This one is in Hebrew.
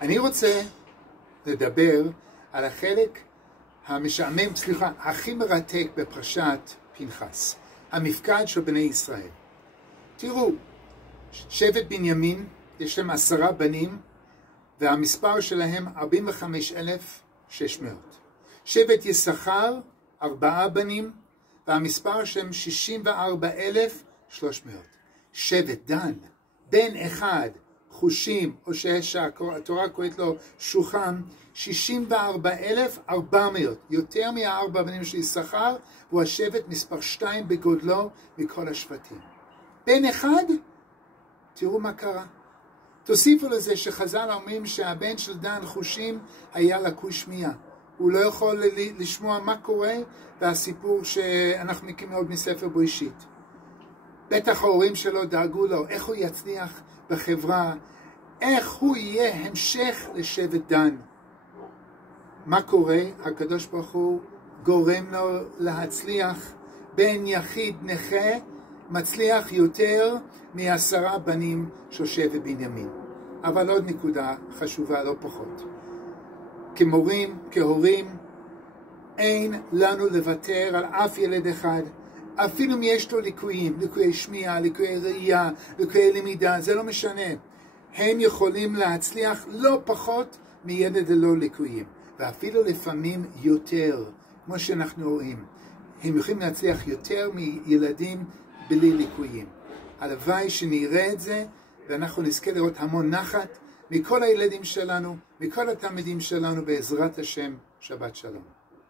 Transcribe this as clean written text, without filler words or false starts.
אני רוצה לדבר על החלק המשעמם, הכי מרתק בפרשת פנחס, המפקד של בני ישראל. תראו, שבט בנימין, יש להם 10 בנים, והמספר שלהם 45,600. שבט יששכר, 4 בנים, והמספר שלהם 64,300. שבט דן, בן אחד, חושים, או שהתורה קוראת לו שוחם, 64,400, יותר מה4 בנים של יששכר, הוא השבט מספר 2 בגודלו מכל השבטים. בן אחד, תראו מה קרה. תוסיפו לזה שחז"ל אומרים שהבן של דן חושים היה לקוי שמיעה. הוא לא יכול לשמוע מה קורה, והסיפור שאנחנו מכירים עוד מספר בראשית. בטח ההורים שלו דאגו לו, איך הוא יצליח בחברה, איך הוא יהיה המשך לשבט דן. מה קורה? הקדוש ברוך הוא גורם לו להצליח, בן יחיד נכה מצליח יותר מ10 בנים של שבט בנימין. אבל עוד נקודה חשובה לא פחות. כמורים, כהורים, אין לנו לוותר על אף ילד אחד. אפילו אם יש לו ליקויים, ליקויי שמיעה, ליקויי ראייה, ליקויי למידה, זה לא משנה. הם יכולים להצליח לא פחות מילד ללא ליקויים. ואפילו לפעמים יותר, כמו שאנחנו רואים. הם יכולים להצליח יותר מילדים בלי ליקויים. הלוואי שנראה את זה, ואנחנו נזכה לראות המון נחת מכל הילדים שלנו, מכל התלמידים שלנו, בעזרת השם. שבת שלום.